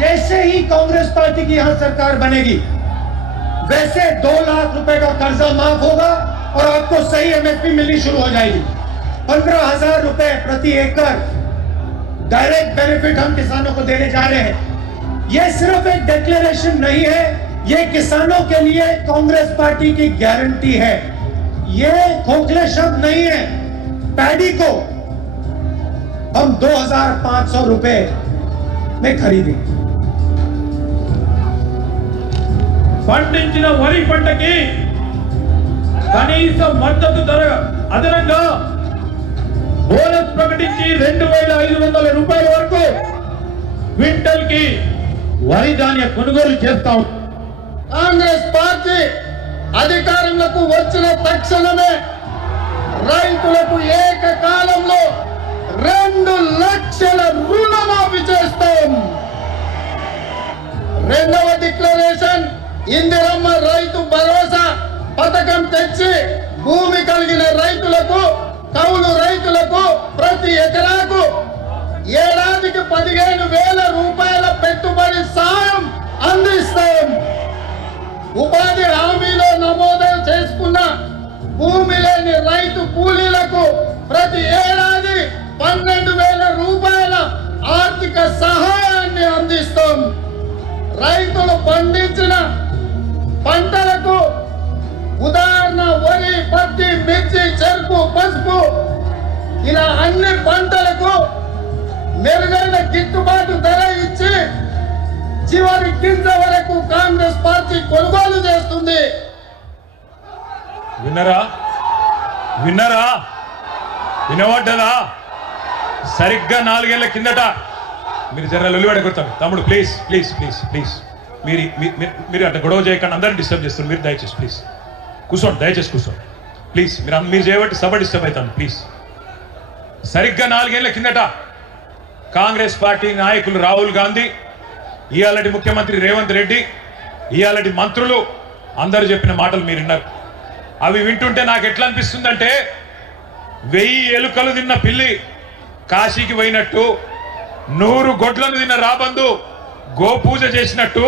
जैसे ही कांग्रेस पार्टी की यहां सरकार बनेगी वैसे 2 लाख रुपए का कर्जा माफ होगा और आपको सही एमएसपी मिलनी शुरू हो जाएगी। 15,000 रुपए प्रति एकड़ डायरेक्ट बेनिफिट हम किसानों को देने जा रहे हैं। यह सिर्फ एक डिक्लेरेशन नहीं है, ये किसानों के लिए कांग्रेस पार्टी की गारंटी है। ये खोखले शब्द नहीं है। पैडी को हम 2,500 रुपए में खरीदेंगे। పండించిన వరి పంటకి కనీస మద్దతు ధర అదనంగా బోనస్ ప్రకటించి 2,500 రూపాయల వరకు క్వింటల్ కి వరి ధాన్య కొనుగోలు చేస్తాం. కాంగ్రెస్ పార్టీ అధికారంలోకి వచ్చిన తక్షణమే రైతులకు ఏకకాలంలో 2 లక్షల రుణమాఫీ చేస్తాం. రెండవ డిక్లరేషన్ ఇందిరమ్మ రైతు భరోసా పథకం తెచ్చి భూమి కలిగిన రైతులకు కౌలు రైతులకు ప్రతి ఎకరాకు ఏడాదికి 15,000 రూపాయల పెట్టుబడి సాయం అందిస్తాం. ఉపాధి హామీలో నమోదు చేసుకున్న భూమి లేని రైతు కూలీలకు ప్రతి ఏడాది 12,000 రూపాయల ఆర్థిక సహాయాన్ని అందిస్తాం. రైతులు పండించిన పంటలకు ఉదాహరణ వరి, పత్తి, మిర్చి, చెరుకు, పసుపు ఇలా అన్ని పంటలకు మెరుగైన గిట్టుబాటు ధర ఇచ్చి చివరి గింజ వరకు కాంగ్రెస్ పార్టీ కొనుగోలు చేస్తుంది. విన్నరా విన్నరా వినవడ్డదా? సరిగ్గా 4 ఏళ్ల కిందట మీరు జనరల్ ఒలివాడ కొడతారు. తమ్ముడు ప్లీజ్ ప్లీజ్ ప్లీజ్ ప్లీజ్ మీరు అట్లా గొడవ చేయకుండా అందరిని డిస్టర్బ్ చేస్తారు. మీరు దయచేసి ప్లీజ్ కూర్చోండి, దయచేసి కూర్చోండి ప్లీజ్. మీరు చేయబట్టి సభ డిస్టర్బ్ అవుతాను ప్లీజ్. సరిగ్గా 4 ఏళ్ల కిందట కాంగ్రెస్ పార్టీ నాయకులు రాహుల్ గాంధీ, ఇయాలటి ముఖ్యమంత్రి రేవంత్ రెడ్డి, ఇయాలటి మంత్రులు అందరూ చెప్పిన మాటలు మీరు విన్నారు. అవి వింటుంటే నాకు ఎట్లా అనిపిస్తుందంటే 1000 ఎలుకలు తిన్న పిల్లి కాశీకి పోయినట్టు, 100 గొడ్లను తిన్న రాబందు గోపూజ చేసినట్టు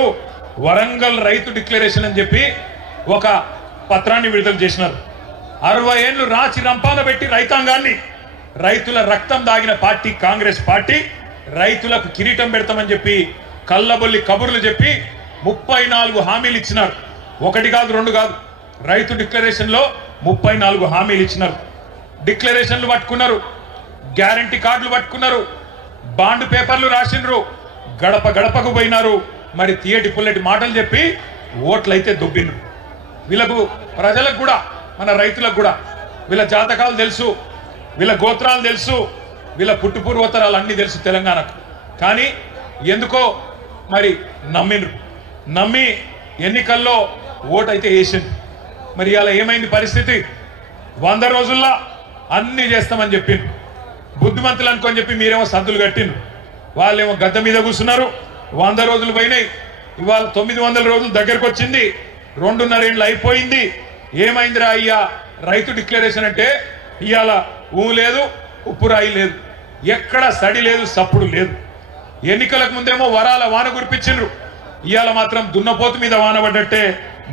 వరంగల్ రైతు డిక్లరేషన్ అని చెప్పి ఒక పత్రాన్ని విడుదల చేసినారు. 60 ఏళ్లు రాచి రంపాన పెట్టి రైతాంగాన్ని, రైతుల రక్తం దాగిన పార్టీ కాంగ్రెస్ పార్టీ రైతులకు కిరీటం పెడతామని చెప్పి కల్లబొల్లి కబుర్లు చెప్పి 34 హామీలు ఇచ్చినారు. 1 కాదు 2 కాదు, రైతు డిక్లరేషన్ లో 34 హామీలు ఇచ్చినారు. డిక్లరేషన్లు పట్టుకున్నారు, గ్యారంటీ కార్డులు పట్టుకున్నారు, బాండ్ పేపర్లు రాసిండ్రు, గడప గడపకు పోయినారు. మరి తీయటి పుల్లటి మాటలు చెప్పి ఓట్లయితే దొబ్బిండ్రు. వీళ్ళకు ప్రజలకు కూడా, మన రైతులకు కూడా వీళ్ళ జాతకాలు తెలుసు, వీళ్ళ గోత్రాలు తెలుసు, వీళ్ళ పుట్టుపూర్వోత్తరాలు అన్నీ తెలుసు తెలంగాణకు. కానీ ఎందుకో మరి నమ్మిండ్రు. నమ్మి ఎన్నికల్లో ఓటైతే వేసిండ్రు. మరి ఇలా ఏమైంది పరిస్థితి? 100 రోజుల్లో అన్నీ చేస్తామని చెప్పిండ్రు. బుద్ధిమంతులు అనుకొని చెప్పి మీరేమో సద్దులు కట్టిండ్రు. వాళ్ళేమో గద్ద మీద కూర్చున్నారు. 100 రోజులు పోయినాయి, ఇవాళ 900 రోజులు దగ్గరకు వచ్చింది, 2.5 ఏళ్ళు అయిపోయింది. ఏమైందిరా అయ్యా రైతు డిక్లరేషన్ అంటే? ఇవాళ లేదు, ఉప్పు రాయి లేదు, ఎక్కడ సడి లేదు, సప్పుడు లేదు. ఎన్నికలకు ముందేమో వరాల వాన కురిపించిండ్రు, ఇవాళ మాత్రం దున్నపోతు మీద వాన పడ్డట్టే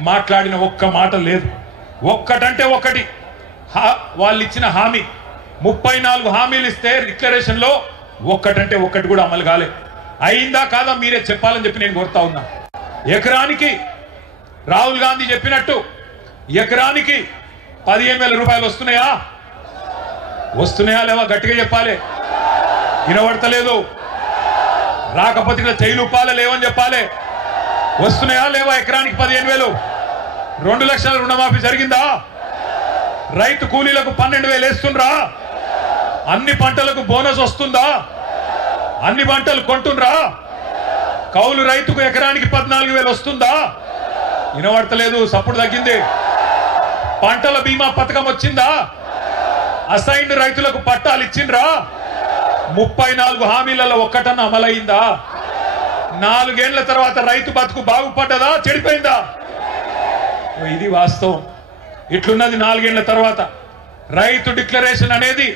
మాట్లాడిన ఒక్క మాట లేదు. ఒక్కటంటే ఒక్కటి వాళ్ళు ఇచ్చిన హామీ 34 హామీలు ఇస్తే డిక్లరేషన్ లో ఒక్కటంటే ఒక్కటి కూడా అమలు కాలే. అయిందా కాదా మీరే చెప్పాలని చెప్పి నేను కోరుతా ఉన్నా. ఎకరానికి రాహుల్ గాంధీ చెప్పినట్టు ఎకరానికి 15,000 రూపాయలు వస్తున్నాయా? వస్తున్నాయా లేవా? గట్టిగా చెప్పాలి. వినబడతలేదు. రాకపోతే ఇట్లా చెయ్యి ఉప్పాలే లేవని చెప్పాలి. వస్తున్నాయా లేవా? ఎకరానికి 15,000. 2 లక్షల రుణమాఫీ జరిగిందా? రైతు కూలీలకు 12,000 వేస్తుండ్రా? అన్ని పంటలకు బోనస్ వస్తుందా? అన్ని పంటలు కొంటుండ్రా? కౌలు రైతుకు ఎకరానికి 14,000 వస్తుందా? వినబడతలేదు, సప్పుడు తగ్గింది. పంటల బీమా పథకం వచ్చిందా? అసైన్డ్ రైతులకు పట్టాలు ఇచ్చిండ్రా? 34 హామీలలో ఒక్కటన్నా అమలైందా? 4 ఏళ్ల తర్వాత రైతు బతుకు బాగుపడ్డదా చెడిపోయిందా? ఇది వాస్తవం. ఇట్లున్నది 4 ఏళ్ల తర్వాత. రైతు డిక్లరేషన్ అనేది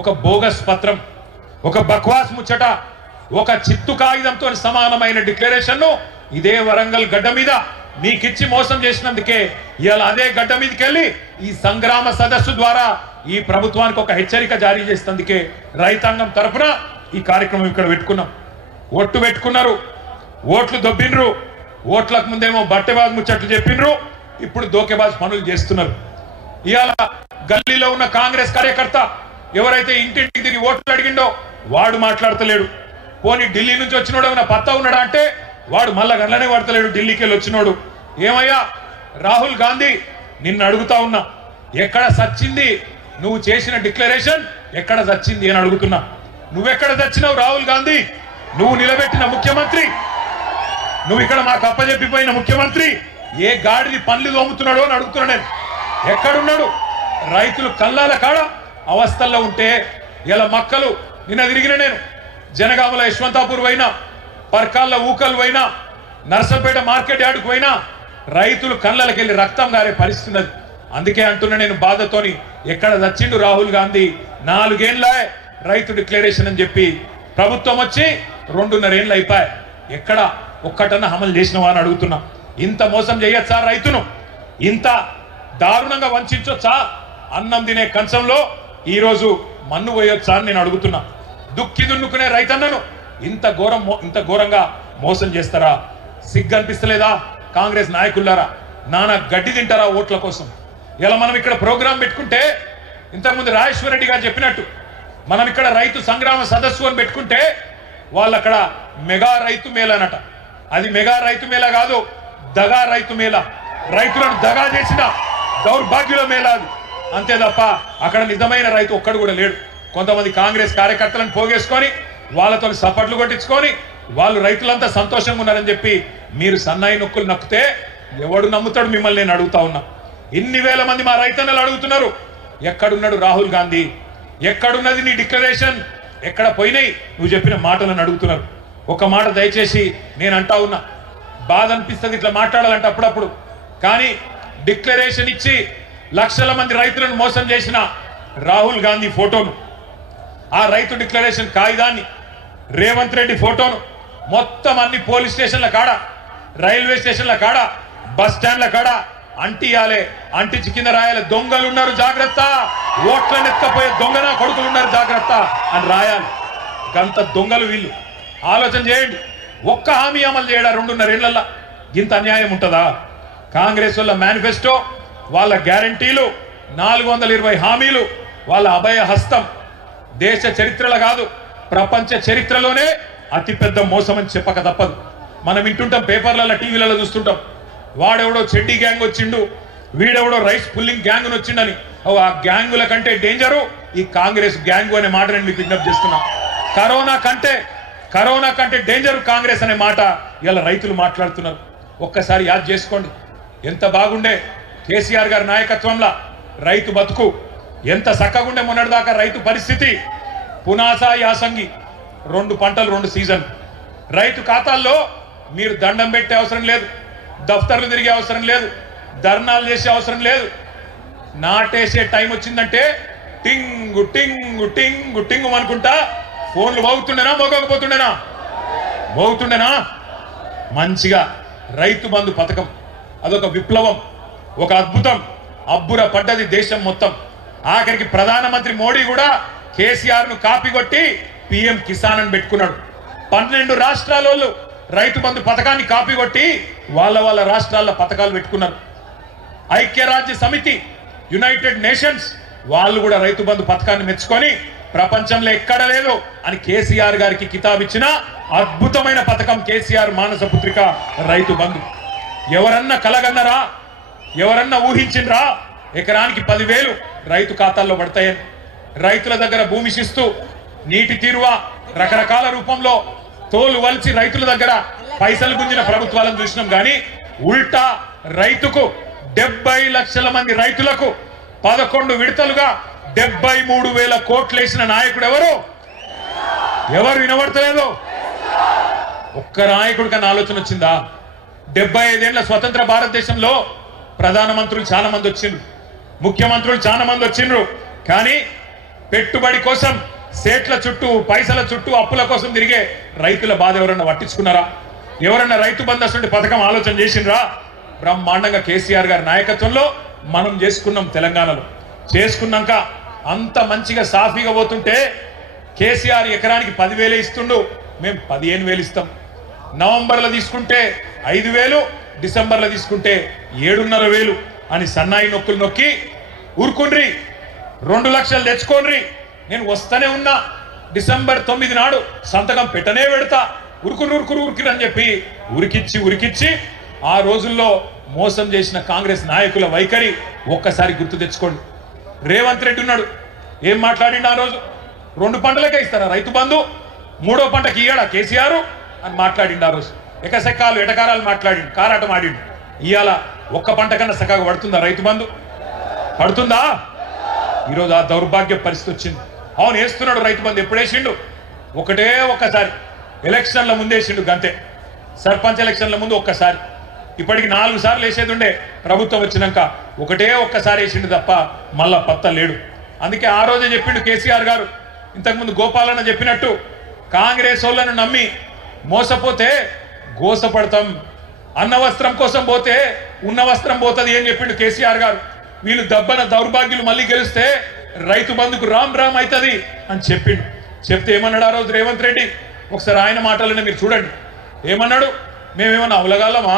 ఒక బోగస్ పత్రం, ఒక బక్వాస్ ముచ్చట, ఒక చిత్తు కాగితంతో సమానమైన డిక్లరేషన్ ను ఇదే వరంగల్ గడ్డ మీద మీకిచ్చి మోసం చేసినందుకే ఇవాళ అదే గడ్డ మీదకి వెళ్ళి ఈ సంగ్రామ సదస్సు ద్వారా ఈ ప్రభుత్వానికి ఒక హెచ్చరిక జారీ చేసినందుకే రైతాంగం తరఫున ఈ కార్యక్రమం ఇక్కడ పెట్టుకున్నాం. ఓట్లు పెట్టుకున్నారు, ఓట్లు దొబ్బిండ్రు, ఓట్లకు ముందేమో బట్టెబాజ్ ముచ్చట్లు చెప్పిండ్రు, ఇప్పుడు దోకేబాజ్ పనులు చేస్తున్నారు. ఇవాళ గల్లీలో ఉన్న కాంగ్రెస్ కార్యకర్త ఎవరైతే ఇంటింటికి తిరిగి ఓట్లు అడిగిండో వాడు మాట్లాడతలేడు. పోనీ ఢిల్లీ నుంచి వచ్చినోడు ఏమైనా పత్తా ఉన్నాడా అంటే వాడు మళ్ళా గంటలనే పడతలేడు. ఢిల్లీకి వెళ్ళి వచ్చినోడు ఏమయ్యా రాహుల్ గాంధీ నిన్ను అడుగుతా ఉన్నా, ఎక్కడ సచ్చింది నువ్వు చేసిన డిక్లరేషన్, ఎక్కడ సచ్చింది అని అడుగుతున్నా. నువ్వెక్కడ చచ్చినావు రాహుల్ గాంధీ? నువ్వు నిలబెట్టిన ముఖ్యమంత్రి, నువ్వు ఇక్కడ మాకు అప్పచెప్పిపోయిన ముఖ్యమంత్రి ఏ గాడిని పనులు తోముతున్నాడో అని అడుగుతున్నా నేను. ఎక్కడున్నాడు? రైతులు కల్లాల కాడ అవస్థల్లో ఉంటే ఇలా మక్కలు నిన్న తిరిగిన నేను జనగామల యశ్వంతాపూర్ పోయినా, పర్కాళ్ళ ఊకలు పోయినా, నర్సంపేట మార్కెట్ యార్డుకు పోయినా రైతులు కళ్ళకి వెళ్ళి రక్తం గారే పరిస్థితి ఉన్నది. అందుకే అంటున్నా నేను బాధతోని, ఎక్కడ చచ్చిండు రాహుల్ గాంధీ? 4 ఏళ్ళ రైతు డిక్లరేషన్ అని చెప్పి ప్రభుత్వం వచ్చి 2.5 ఏళ్ళు అయిపోయాయి. ఎక్కడ ఒక్కటన్నా అమలు చేసినవా అని అడుగుతున్నా. ఇంత మోసం చేయొచ్చా రైతును? ఇంత దారుణంగా వంచొచ్చా? అన్నం తినే కంచంలో ఈరోజు మన్ను పోయొచ్చా అని నేను అడుగుతున్నా. దుక్కి దున్నుకునే రైతన్నను ఇంత ఘోరంగా మోసం చేస్తారా? సిగ్గు అనిపిస్తలేదా కాంగ్రెస్ నాయకులారా? నానా గడ్డి తింటారా ఓట్ల కోసం? ఇలా మనం ఇక్కడ ప్రోగ్రాం పెట్టుకుంటే, ఇంతకుముందు రాజేశ్వర రెడ్డి గారు చెప్పినట్టు మనం ఇక్కడ రైతు సంగ్రామ సదస్సు అని పెట్టుకుంటే వాళ్ళు అక్కడ మెగా రైతు మేళనట. అది మెగా రైతు మేళ కాదు, దగా రైతు మేళ. రైతులను దగా చేసిన దౌర్భాగ్యుల మేళ అది. అంతే తప్ప అక్కడ నిజమైన రైతు ఒక్కడు కూడా లేడు. కొంతమంది కాంగ్రెస్ కార్యకర్తలను పోగేసుకొని వాళ్ళతో సపట్లు కొట్టించుకొని వాళ్ళు రైతులంతా సంతోషంగా ఉన్నారని చెప్పి మీరు సన్నాయి నొక్కులు నొక్కితే ఎవడు నమ్ముతాడు మిమ్మల్ని? నేను అడుగుతా ఉన్నా. ఇన్ని వేల మంది మా రైతన్నలు అడుగుతున్నారు, ఎక్కడున్నాడు రాహుల్ గాంధీ? ఎక్కడున్నది నీ డిక్లరేషన్? ఎక్కడ పోయినాయి నువ్వు చెప్పిన మాటలను అడుగుతున్నారు. ఒక మాట దయచేసి నేను అంటా ఉన్నా, బాధ అనిపిస్తుంది ఇట్లా మాట్లాడాలంటే అప్పుడప్పుడు. కానీ డిక్లరేషన్ ఇచ్చి లక్షల మంది రైతులను మోసం చేసిన రాహుల్ గాంధీ ఫోటోను, ఆ రైతు డిక్లరేషన్ కాగితాన్ని, రేవంత్ రెడ్డి ఫోటోను మొత్తం అన్ని పోలీస్ స్టేషన్ల కాడ, రైల్వే స్టేషన్ల కాడ, బస్ స్టాండ్ల కాడ అంటియాలే. అంటించి కింద రాయాలి, దొంగలు ఉన్నారు జాగ్రత్త, ఓట్లను ఎత్తపోయే దొంగన కొడుకులు ఉన్నారు జాగ్రత్త అని రాయాలి. గంత దొంగలు వీళ్ళు. ఆలోచన చేయండి. ఒక్క హామీ అమలు చేయడా 2.5 ఏళ్లలో? ఇంత అన్యాయం ఉంటుందా? కాంగ్రెస్ వాళ్ళ మేనిఫెస్టో, వాళ్ళ గ్యారంటీలు, 420 హామీలు, వాళ్ళ అభయ హస్తం దేశ చరిత్రలో కాదు ప్రపంచ చరిత్రలోనే అతిపెద్ద మోసం అని చెప్పక తప్పదు. మనం వింటుంటాం, పేపర్లలో, టీవీలలో చూస్తుంటాం, వాడెవడో చెడ్డీ గ్యాంగ్ వచ్చిండు, వీడెవడో రైస్ పుల్లింగ్ గ్యాంగ్ వచ్చిండని. ఆ గ్యాంగుల కంటే డేంజరు ఈ కాంగ్రెస్ గ్యాంగు అనే మాట నేను మీకు విజ్ఞప్తి చేస్తున్నా. కరోనా కంటే డేంజర్ కాంగ్రెస్ అనే మాట ఇలా రైతులు మాట్లాడుతున్నారు. ఒక్కసారి యాద్ చేసుకోండి, ఎంత బాగుండే కేసీఆర్ గారి నాయకత్వంలో రైతు బతుకు, ఎంత చక్కగుండే మొన్నటిదాకా రైతు పరిస్థితి. పునాస యాసంగి 2 పంటలు 2 సీజన్. రైతు ఖాతాల్లో మీరు దండం పెట్టే అవసరం లేదు, దఫ్తర్లు తిరిగే అవసరం లేదు, ధర్నాలు చేసే అవసరం లేదు. నాటేసే టైం వచ్చిందంటే టింగు టింగు టింగు టింగు అనుకుంటా ఫోన్లు మోగుతుండేనా? మోగుతుండేనా? మంచిగా రైతు బంధు పథకం అదొక విప్లవం, ఒక అద్భుతం. అబ్బుర పడ్డది దేశం మొత్తం. ఆఖరికి ప్రధానమంత్రి మోడీ కూడా కేసీఆర్ ను కాపీ కొట్టి పిఎం కిసాన్ అని పెట్టుకున్నాడు. 12 రాష్ట్రాల వాళ్ళు రైతు బంధు పథకాన్ని కాపీ కొట్టి వాళ్ళ రాష్ట్రాల్లో పథకాలు పెట్టుకున్నారు. ఐక్యరాజ్య సమితి, యునైటెడ్ నేషన్స్ వాళ్ళు కూడా రైతు బంధు పథకాన్ని మెచ్చుకొని ప్రపంచంలో ఎక్కడ లేదు అని కేసీఆర్ గారికి కితాబ్ ఇచ్చిన అద్భుతమైన పథకం కేసీఆర్ మానస పుత్రిక రైతు బంధు. ఎవరన్నా కలగన్నరా? ఎవరన్నా ఊహించిండ్రా ఎకరానికి 10,000 రైతు ఖాతాల్లో పడతాయని? రైతుల దగ్గర భూమి శిస్తు, నీటి తీరువ రకరకాల రూపంలో తోలు వలిచి రైతుల దగ్గర పైసలు గుంజిన ప్రభుత్వాలను చూసినాం. కానీ ఉల్టా రైతుకు 70 లక్షల మంది రైతులకు 11 విడతలుగా 73,000 కోట్లు వేసిన నాయకుడు ఎవరు వినబడతలేదు? ఒక్క నాయకుడి కన్నా ఆలోచన వచ్చిందా? 75 ఏళ్ల స్వతంత్ర భారతదేశంలో ప్రధానమంత్రులు చాలా మంది వచ్చిండ్రు, ముఖ్యమంత్రులు చాలా మంది వచ్చిండ్రు. కానీ పెట్టుబడి కోసం సేట్ల చుట్టూ పైసల చుట్టూ అప్పుల కోసం తిరిగే రైతుల బాధ ఎవరన్నా పట్టించుకున్నారా? ఎవరన్నా రైతు బంధు అసలు పథకం ఆలోచన చేసిండ్రా? బ్రహ్మాండంగా కేసీఆర్ గారి నాయకత్వంలో మనం చేసుకున్నాం. తెలంగాణలో చేసుకున్నాక అంత మంచిగా సాఫీగా పోతుంటే కేసీఆర్ ఎకరానికి 10,000 ఇస్తుండు, మేము 15,000 ఇస్తాం. నవంబర్లో తీసుకుంటే 5,000, డిసెంబర్లో తీసుకుంటే 7,500 అని సన్నాయి నొక్కులు నొక్కి ఊరుకుండ్రి, 2 లక్షలు తెచ్చుకోండ్రి, నేను వస్తూనే ఉన్నా, డిసెంబర్ 9 నాడు సంతకం పెట్టనే పెడతా, ఉరుకురు అని చెప్పి ఉరికిచ్చి ఆ రోజుల్లో మోసం చేసిన కాంగ్రెస్ నాయకుల వైఖరి ఒక్కసారి గుర్తు తెచ్చుకోండి. రేవంత్ రెడ్డి ఉన్నాడు, ఏం మాట్లాడిండు ఆ రోజు? 2 పంటలకే ఇస్తారా రైతు బంధు, 3వ పంటకి ఇయ్యాడా కేసీఆర్ అని మాట్లాడిండు. ఆ రోజు ఎకసెక్కాలు ఎటకారాలు మాట్లాడిండు, కారాటం ఆడిండు. ఇవాళ ఒక్క పంట కన్నా సకాగా పడుతుందా రైతు బంధు? పడుతుందా? ఈరోజు ఆ దౌర్భాగ్య పరిస్థితి వచ్చింది. అవును వేస్తున్నాడు రైతు బంధు, ఎప్పుడు వేసిండు? ఒక్కసారి ఎలక్షన్ల ముందేసిండు గంతే. సర్పంచ్ ఎలక్షన్ల ముందు ఒక్కసారి, ఇప్పటికి 4 సార్లు వేసేది ఉండే ప్రభుత్వం వచ్చినాక, ఒక్కసారి వేసిండు తప్ప మళ్ళా పత్త లేడు. అందుకే ఆ రోజే చెప్పిండు కేసీఆర్ గారు, ఇంతకుముందు గోపాలన్న చెప్పినట్టు, కాంగ్రెస్ వాళ్ళను నమ్మి మోసపోతే గోసపడతాం, అన్న వస్త్రం కోసం పోతే ఉన్న వస్త్రం పోతుంది అని చెప్పిండు కేసీఆర్ గారు. వీళ్ళు దబ్బన దౌర్భాగ్యులు మళ్ళీ గెలిస్తే రైతు బంధుకు రామ్ అవుతుంది అని చెప్పిండు. చెప్తే ఏమన్నాడు ఆ రోజు రేవంత్ రెడ్డి? ఒకసారి ఆయన మాటలనే మీరు చూడండి. ఏమన్నాడు? మేమేమన్నా అవలగాళ్ళమా,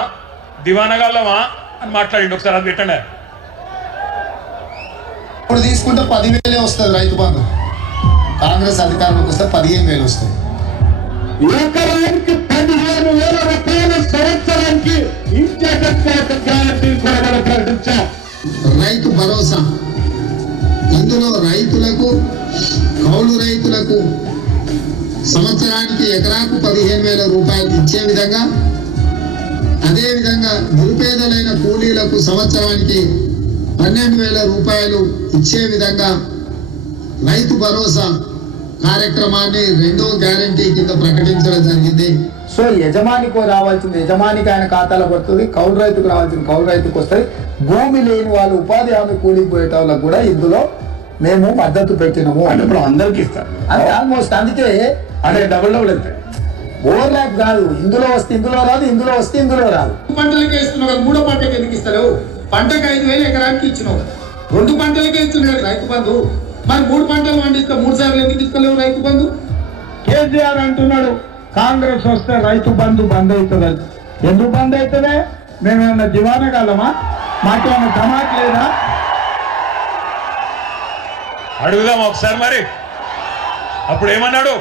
దివానగాళ్ళమా అని మాట్లాడిండు. ఒకసారి అది పెట్టండి. ఇప్పుడు తీసుకుంటే 10,000 వస్తుంది రైతు బంధు, కాంగ్రెస్ అధికారంలోకి వస్తే 15,000 వస్తాయి. ఎకరానికి 15,000 రూపాయలు సంవత్సరానికి ఇచ్చేటట్టు ప్రకటించాం. రైతు భరోసా, ఇందులో రైతులకు, కౌలు రైతులకు సంవత్సరానికి ఎకరాకు 15,000 రూపాయలు ఇచ్చే విధంగా, అదేవిధంగా నిరుపేదలైన కూలీలకు సంవత్సరానికి 12,000 రూపాయలు ఇచ్చే విధంగా రైతు భరోసా కార్యక్రమాన్ని 2వ గ్యారంటీ కింద ప్రకటించడం జరిగింది. సో యజమానికి రావాల్సింది యజమానికి ఆయన ఖాతాలో పడుతుంది, కౌలు రైతుకు రావాల్సింది కౌలు రైతుకు వస్తుంది. భూమి లేని వాళ్ళు, ఉపాధి హామీ కూలికి పోయేట వాళ్ళకు కూడా ఇందులో మేము మద్దతు పెట్టినాము. అంటే ఇప్పుడు అందరికి ఇస్తారు అంటే ఆల్మోస్ట్, అందుకే అంటే డబుల్ వెళ్తాయి. ఓవర్లాప్ కాదు, ఇందులో వస్తే ఇందులో రాదు, ఇందులో వస్తే ఇందులో రాదు. పంటలకే ఇస్తున్నావు కదా, 3వ పంటకి ఎందుకు ఇస్తారు? పంటకు 5,000 ఎకరానికి ఇచ్చినావు కదా, 2 పంటలకే ఇస్తున్నావు రైతు బంధు. మరి 3 పంటలు పండిస్తే 3 సార్లు ఎందుకు ఇస్తలేవు రైతు బంధు? కేసీఆర్ అంటున్నాడు కాంగ్రెస్ వస్తే రైతు బంధు బంద్ అవుతుంది. ఎందుకు బంద్ అవుతుంది? మేమేమన్నా దివానగాళ్ళమా? మాకేమన్నా ధమాక్ లేదా? అడుగుదాం ఒకసారి మరి. అప్పుడు ఏమన్నాడు?